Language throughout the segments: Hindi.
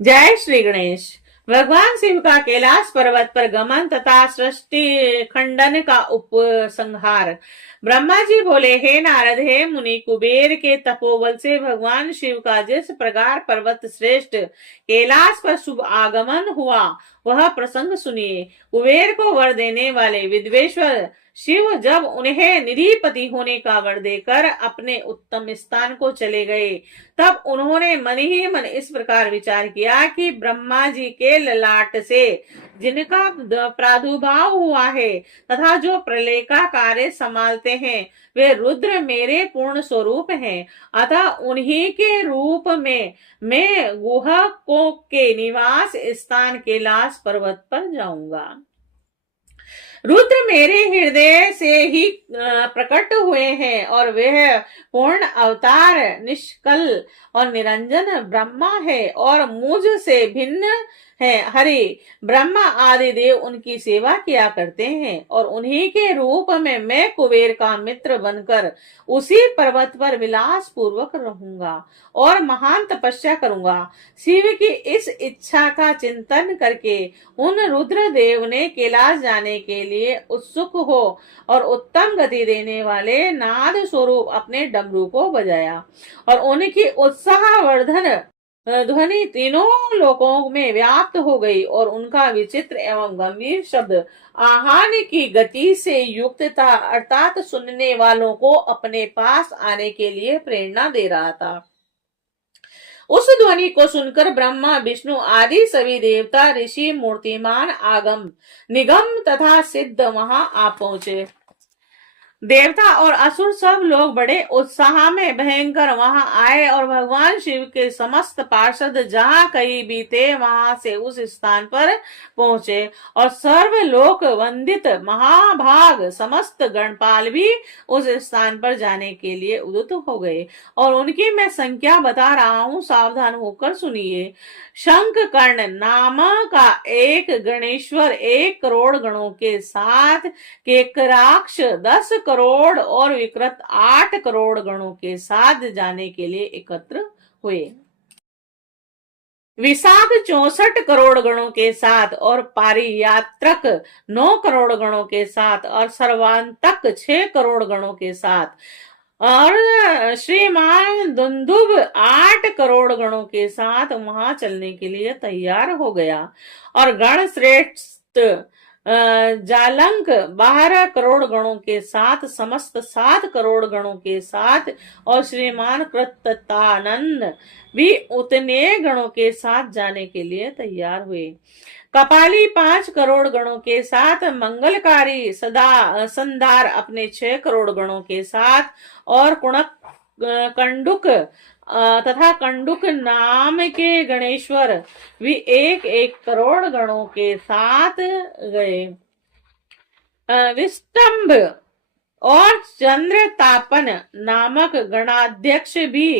जय श्री गणेश। भगवान शिव का कैलाश पर्वत पर गमन तथा सृष्टि खंडन का उपसंहार। ब्रह्मा जी बोले, हे नारद, हे मुनि, कुबेर के तपोबल से भगवान शिव का जिस प्रकार पर्वत श्रेष्ठ कैलाश पर शुभ आगमन हुआ वह प्रसंग सुनिए। कुबेर को वर देने वाले विद्वेश्वर शिव जब उन्हें निधिपति होने का वर देकर अपने उत्तम स्थान को चले गए, तब उन्होंने मन ही मन इस प्रकार विचार किया कि ब्रह्मा जी के ललाट से जिनका प्रादुर्भाव हुआ है तथा जो प्रलय का कार्य संभालते हैं, वे रुद्र मेरे पूर्ण स्वरूप हैं। अतः उन्हीं के रूप में मैं गुहकों के निवास स्थान कैलाश पर्वत पर जाऊंगा। रुद्र मेरे हृदय से ही प्रकट हुए हैं और वह पूर्ण अवतार निष्कल और निरंजन ब्रह्मा है और मुझ से भिन्न है। हरि ब्रह्मा आदि देव उनकी सेवा किया करते हैं और उन्हीं के रूप में मैं कुबेर का मित्र बनकर उसी पर्वत पर विलास पूर्वक रहूंगा और महान तपस्या करूंगा। शिव की इस इच्छा का चिंतन करके उन रुद्र देव ने कैलाश जाने के लिए उत्सुक हो और उत्तम गति देने वाले नाद स्वरूप अपने डमरू को बजाया और उनकी उत्साहवर्धन ध्वनि तीनों लोकों में व्याप्त हो गई और उनका विचित्र एवं गंभीर शब्द आहान की गति से युक्त था, अर्थात सुनने वालों को अपने पास आने के लिए प्रेरणा दे रहा था। उस ध्वनि को सुनकर ब्रह्मा, विष्णु आदि सभी देवता, ऋषि, मूर्तिमान, आगम, निगम तथा सिद्ध वहां आ पहुंचे। देवता और असुर सब लोग बड़े उत्साह में भयंकर वहां आए और भगवान शिव के समस्त पार्षद जहां कहीं भी थे वहां से उस स्थान पर पहुंचे और सर्वलोक वंदित महाभाग समस्त गणपाल भी उस स्थान पर जाने के लिए उद्युक्त हो गए और उनकी मैं संख्या बता रहा हूं, सावधान होकर सुनिए। शंख कर्ण नाम का एक गणेश्वर 1 करोड़ गणों के साथ, केकराक्ष 10 करोड़ और विकृत 8 करोड़ गणों के साथ जाने के लिए एकत्र हुए। विशाख 64 करोड़ गणों के साथ और पारियात्रक 9 करोड़ गणों के साथ और सर्वांतक 6 करोड़ गणों के साथ और श्रीमान दुंदुभ 8 करोड़ गणों के साथ वहां चलने के लिए तैयार हो गया और गण श्रेष्ठ जालंक 12 करोड़ गणों के साथ, समस्त 7 करोड़ गणों के साथ और श्रीमान कृततानंद भी उतने गणों के साथ जाने के लिए तैयार हुए। कपाली 5 करोड़ गणों के साथ, मंगलकारी सदा संदार अपने 6 करोड़ गणों के साथ और कुणक कंडुक तथा कंडुक नाम के गणेश्वर भी 1-1 करोड़ गणों के साथ गए। विस्तंभ और चंद्रतापन नामक गणाध्यक्ष भी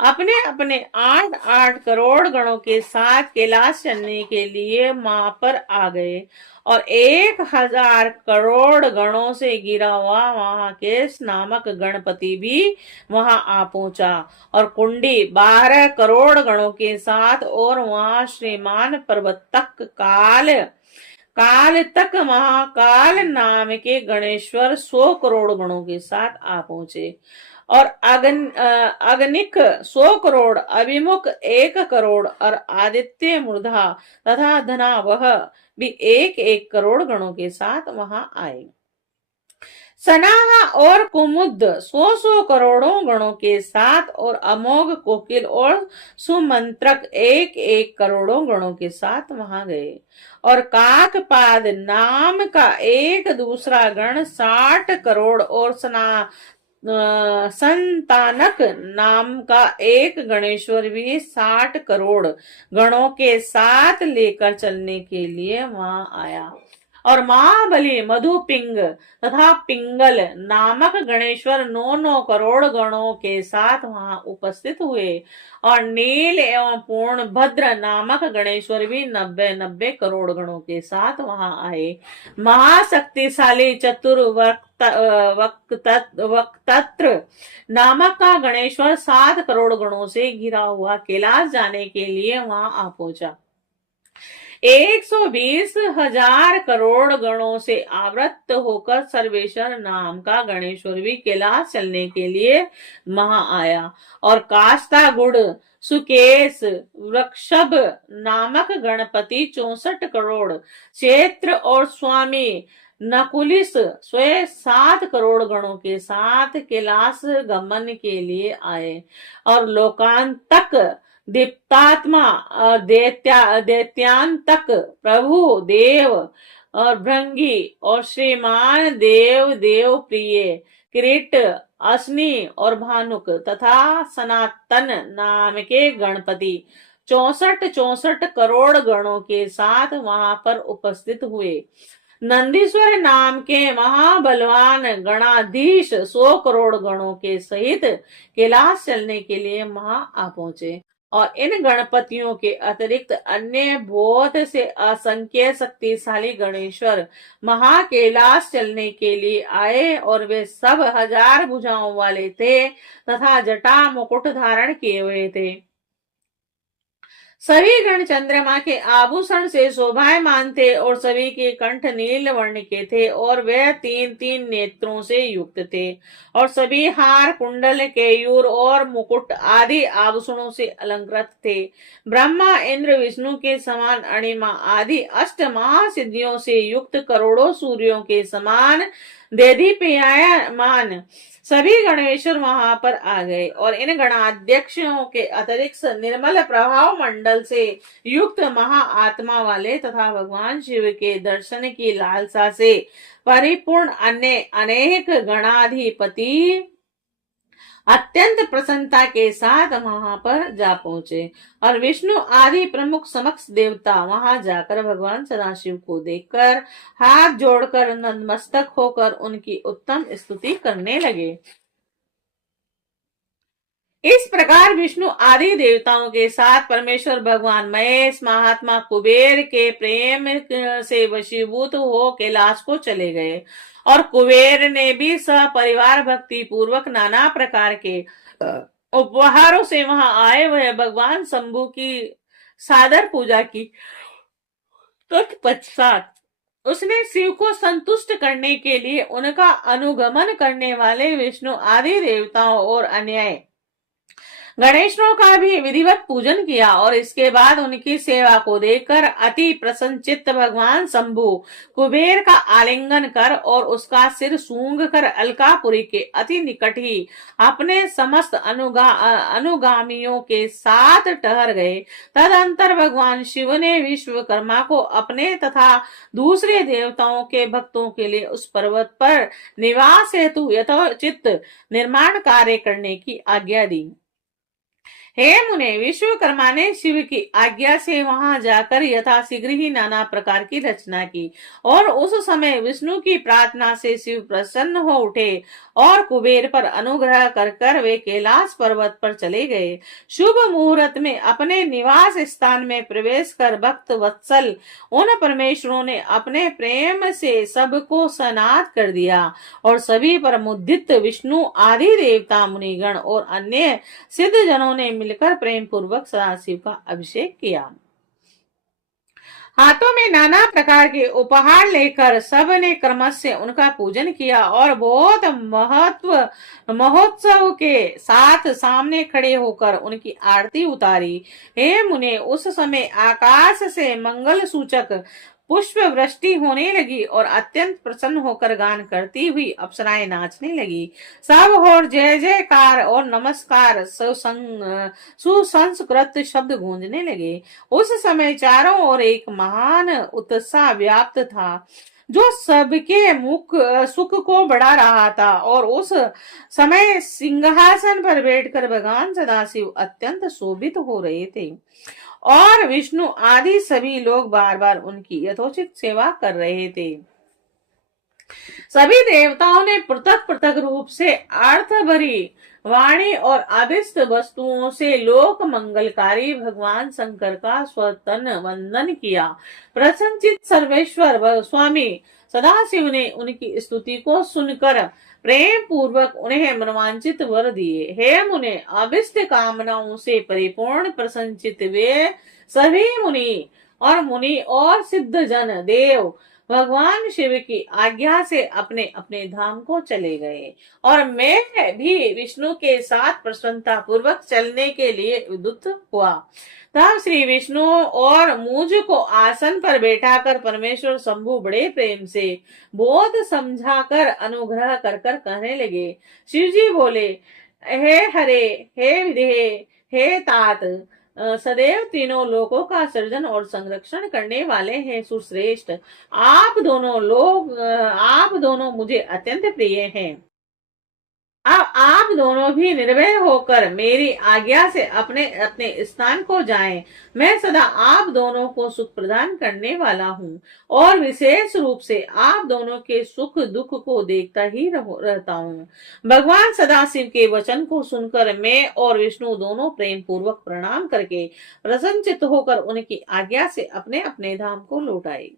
अपने अपने 8-8 करोड़ गणों के साथ कैलाश चलने के लिए वहां पर आ गए और 1000 करोड़ गणों से गिरा हुआ महाकेश नामक गणपति भी वहां आ पहुंचा और कुंडी 12 करोड़ गणों के साथ और वहां श्रीमान पर्वत तक काल तक महाकाल नाम के गणेश्वर 100 करोड़ गणों के साथ आ पहुंचे और अग्निक 100 करोड़, अभिमुख 1 करोड़ और आदित्य मूर्धा तथा धना वह भी 1-1 करोड़ गणों के साथ वहां आए। सनाहा और कुमुद 100 करोड़ों गणों के साथ और अमोघ कोकिल और सुमंत्रक 1-1 करोड़ों गणों के साथ वहां गए और काकपाद नाम का एक दूसरा गण 60 करोड़ और संतानक नाम का एक गणेश्वर भी 60 करोड़ गणों के साथ लेकर चलने के लिए वहां आया और महाबली मधुपिंग तथा पिंगल नामक गणेश्वर 9 करोड़ गणों के साथ वहां उपस्थित हुए और नील एवं पूर्ण भद्र नामक गणेश्वर भी 90 करोड़ गणों के साथ वहां आए। महाशक्तिशाली चतुर वक्तत्र नामक का गणेश्वर 7 करोड़ गणों से घिरा हुआ कैलाश जाने के लिए वहां आ पहुंचा। 120,000 करोड़ गणों से आवृत होकर सर्वेश्वर नाम का गणेश्वर भी कैलाश चलने के लिए वहां आया और काष्टा गुड़ सुकेश वृक्षभ नामक गणपति 64 करोड़ क्षेत्र और स्वामी नकुलिस स्वयं 7 करोड़ गणों के साथ कैलाश गमन के लिए आए और लोकांतक दीप्तात्मा और दैत्यांतक प्रभु देव और भृंगी और श्रीमान देव देव प्रिय किरीट असनी और भानुक तथा सनातन नाम के गणपति 64 करोड़ गणों के साथ वहां पर उपस्थित हुए। नंदीश्वर नाम के महाबलवान गणाधीश 100 करोड़ गणों के सहित कैलाश चलने के लिए वहां आ पहुंचे और इन गणपतियों के अतिरिक्त अन्य बहुत से असंख्य शक्तिशाली गणेश्वर महाकैलाश चलने के लिए आए और वे सब 1000 भुजाओं वाले थे तथा जटा मुकुट धारण किए हुए थे। सभी गण चंद्रमा के आभूषण से शोभायमान थे और सभी के कंठ नील वर्ण के थे और वे 3 नेत्रों से युक्त थे और सभी हार कुंडल केयूर और मुकुट आदि आभूषणों से अलंकृत थे। ब्रह्मा इंद्र विष्णु के समान अणिमा आदि अष्ट महासिद्धियों से युक्त करोड़ों सूर्यों के समान देदीप्यमान सभी गणेश्वर वहां पर आ गए और इन गणाध्यक्षों के अतिरिक्त निर्मल प्रभाव मंडल से युक्त महाआत्मा वाले तथा भगवान शिव के दर्शन की लालसा से परिपूर्ण अन्य अनेक गणाधिपति अत्यंत प्रसन्नता के साथ वहां पर जा पहुंचे और विष्णु आदि प्रमुख समक्ष देवता वहां जाकर भगवान सदाशिव को देखकर हाथ जोड़कर नतमस्तक होकर उनकी उत्तम स्तुति करने लगे। इस प्रकार विष्णु आदि देवताओं के साथ परमेश्वर भगवान महेश महात्मा कुबेर के प्रेम से वशीभूत हो कैलाश को चले गए और कुबेर ने भी सपरिवार भक्ति पूर्वक नाना प्रकार के उपहारों से वहां आए हुए भगवान शंभु की सादर पूजा की। तत्पश्चात उसने शिव को संतुष्ट करने के लिए उनका अनुगमन करने वाले विष्णु आदि देवताओं और अन्य गणेशों का भी विधिवत पूजन किया और इसके बाद उनकी सेवा को देखकर अति प्रसन्नचित्त भगवान शंभु कुबेर का आलिंगन कर और उसका सिर सूंघ कर अलकापुरी के अति निकट ही अपने समस्त अनुगामियों के साथ ठहर गए। तदंतर भगवान शिव ने विश्वकर्मा को अपने तथा दूसरे देवताओं के भक्तों के लिए उस पर्वत पर निवास हेतु यथोचित निर्माण कार्य करने की आज्ञा दी। हे मुने, विश्वकर्मा ने शिव की आज्ञा से वहां जाकर यथाशीघ्र ही नाना प्रकार की रचना की और उस समय विष्णु की प्रार्थना से शिव प्रसन्न हो उठे और कुबेर पर अनुग्रह कर वे कैलाश पर्वत पर चले गए। शुभ मुहूर्त में अपने निवास स्थान में प्रवेश कर भक्त वत्सल उन परमेश्वरों ने अपने प्रेम से सबको सनाथ कर दिया और सभी पर मुदित विष्णु आदि देवता मुनिगण और अन्य सिद्ध जनों ने मिलकर प्रेम पूर्वक सदाशिव का अभिषेक किया। हाथों में नाना प्रकार के उपहार लेकर सब ने क्रमश से उनका पूजन किया और बहुत महोत्सव के साथ सामने खड़े होकर उनकी आरती उतारी। हे मुने, उस समय आकाश से मंगल सूचक पुष्प वृष्टि होने लगी और अत्यंत प्रसन्न होकर गान करती हुई अप्सराएं नाचने लगी। सब और जय जयकार और नमस्कार सुसंस्कृत शब्द गूंजने लगे। उस समय चारों ओर एक महान उत्साह व्याप्त था जो सबके मुख सुख को बढ़ा रहा था और उस समय सिंहासन पर बैठकर भगवान सदाशिव अत्यंत शोभित हो रहे थे और विष्णु आदि सभी लोग बार बार उनकी यथोचित सेवा कर रहे थे। सभी देवताओं ने पृथक पृथक रूप से अर्थ भरी वाणी और अभिष्ट वस्तुओं से लोक मंगलकारी भगवान शंकर का स्वतन वंदन किया। प्रसन्नचित सर्वेश्वर स्वामी सदाशिव ने उनकी स्तुति को सुनकर प्रेम पूर्वक उन्हें मनोवांछित वर दिए। हे मुने, अभिष्ट कामनाओं से परिपूर्ण प्रसन्नचित वे सभी मुनि और सिद्ध जन देव भगवान शिव की आज्ञा से अपने अपने धाम को चले गए और मैं भी विष्णु के साथ प्रसन्नता पूर्वक चलने के लिए उद्युक्त हुआ। तब श्री विष्णु और मुझ को आसन पर बैठाकर परमेश्वर शंभु बड़े प्रेम से बोध समझाकर अनुग्रह कर कर कहने लगे। शिव जी बोले, हे हरे, हे विधे, हे तात, सदैव तीनों लोकों का सृजन और संरक्षण करने वाले हैं सुश्रेष्ठ। आप दोनों मुझे अत्यंत प्रिय हैं। अब आप दोनों भी निर्भय होकर मेरी आज्ञा से अपने अपने स्थान को जाएं। मैं सदा आप दोनों को सुख प्रदान करने वाला हूँ और विशेष रूप से आप दोनों के सुख दुख को देखता ही रहता हूँ। भगवान सदाशिव के वचन को सुनकर मैं और विष्णु दोनों प्रेम पूर्वक प्रणाम करके प्रसन्नचित्त होकर उनकी आज्ञा से अपने अपने धाम को लौट आए।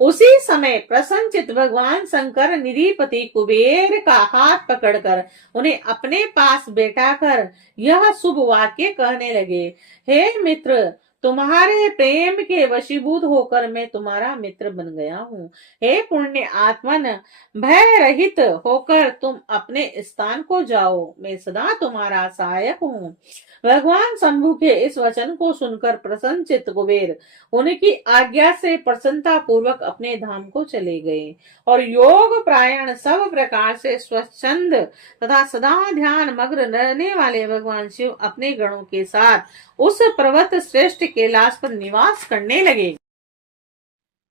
उसी समय प्रसन्नचित्त भगवान शंकर निधिपति कुबेर का हाथ पकड़कर उन्हें अपने पास बैठाकर यह शुभ वाक्य कहने लगे। हे मित्र, तुम्हारे प्रेम के वशीभूत होकर मैं तुम्हारा मित्र बन गया हूँ। हे पुण्य आत्मन, भय रहित होकर तुम अपने स्थान को जाओ, मैं सदा तुम्हारा सहायक हूँ। भगवान शंभु के इस वचन को सुनकर प्रसन्नचित्त कुबेर उनकी आज्ञा से प्रसन्नता पूर्वक अपने धाम को चले गए और योग प्रायण सब प्रकार से स्वच्छंद तथा सदा ध्यान मग्न रहने वाले भगवान शिव अपने गणों के साथ उस पर्वत श्रेष्ठ कैलाश पर निवास करने लगे।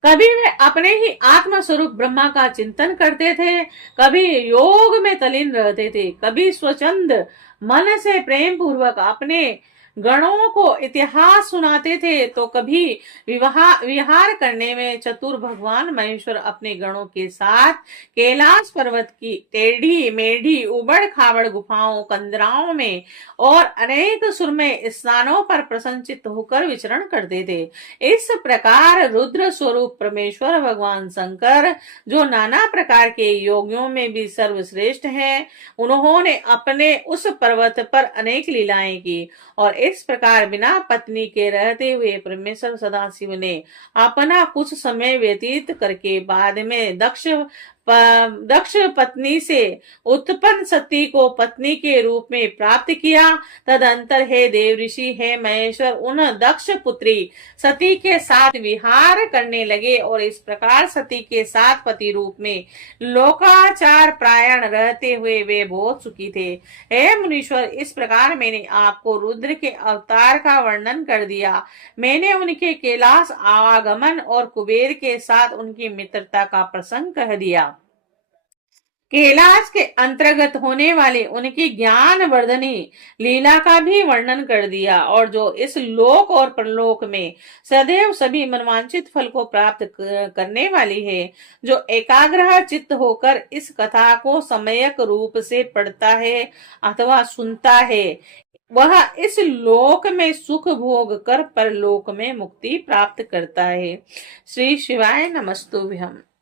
कभी वे अपने ही आत्म स्वरूप ब्रह्मा का चिंतन करते थे, कभी योग में तलीन रहते थे, कभी स्वच्छंद मन से प्रेम पूर्वक अपने गणों को इतिहास सुनाते थे, तो कभी विहार करने में चतुर भगवान महेश्वर अपने गणों के साथ कैलाश पर्वत की टेढ़ी मेढ़ी उबड़ खाबड़ गुफाओं कंदराओं में और अनेक सुरमय स्थानों पर प्रसन्नचित्त होकर विचरण करते थे। इस प्रकार रुद्र स्वरूप परमेश्वर भगवान शंकर, जो नाना प्रकार के योगियों में भी सर्वश्रेष्ठ हैं, उन्होंने अपने उस पर्वत पर अनेक लीलाएं की और इस प्रकार बिना पत्नी के रहते हुए परमेश्वर सदाशिव ने अपना कुछ समय व्यतीत करके बाद में दक्ष पत्नी से उत्पन्न सती को पत्नी के रूप में प्राप्त किया। तदंतर हे देव ऋषि, हे महेश्वर, उन दक्ष पुत्री सती के साथ विहार करने लगे और इस प्रकार सती के साथ पति रूप में लोकाचार प्रायण रहते हुए वे बहुत सुखी थे। हे मुनीश्वर, इस प्रकार मैंने आपको रुद्र के अवतार का वर्णन कर दिया। मैंने उनके कैलाश आगमन और कुबेर के साथ उनकी मित्रता का प्रसंग कह दिया। कैलाश के अंतर्गत होने वाले उनकी ज्ञान वर्धनी लीला का भी वर्णन कर दिया और जो इस लोक और परलोक में सदैव सभी मनवांछित फल को प्राप्त करने वाली है। जो एकाग्र चित्त होकर इस कथा को सम्यक रूप से पढ़ता है अथवा सुनता है, वह इस लोक में सुख भोग कर परलोक में मुक्ति प्राप्त करता है। श्री शिवाय नमस्तुभ्यम्।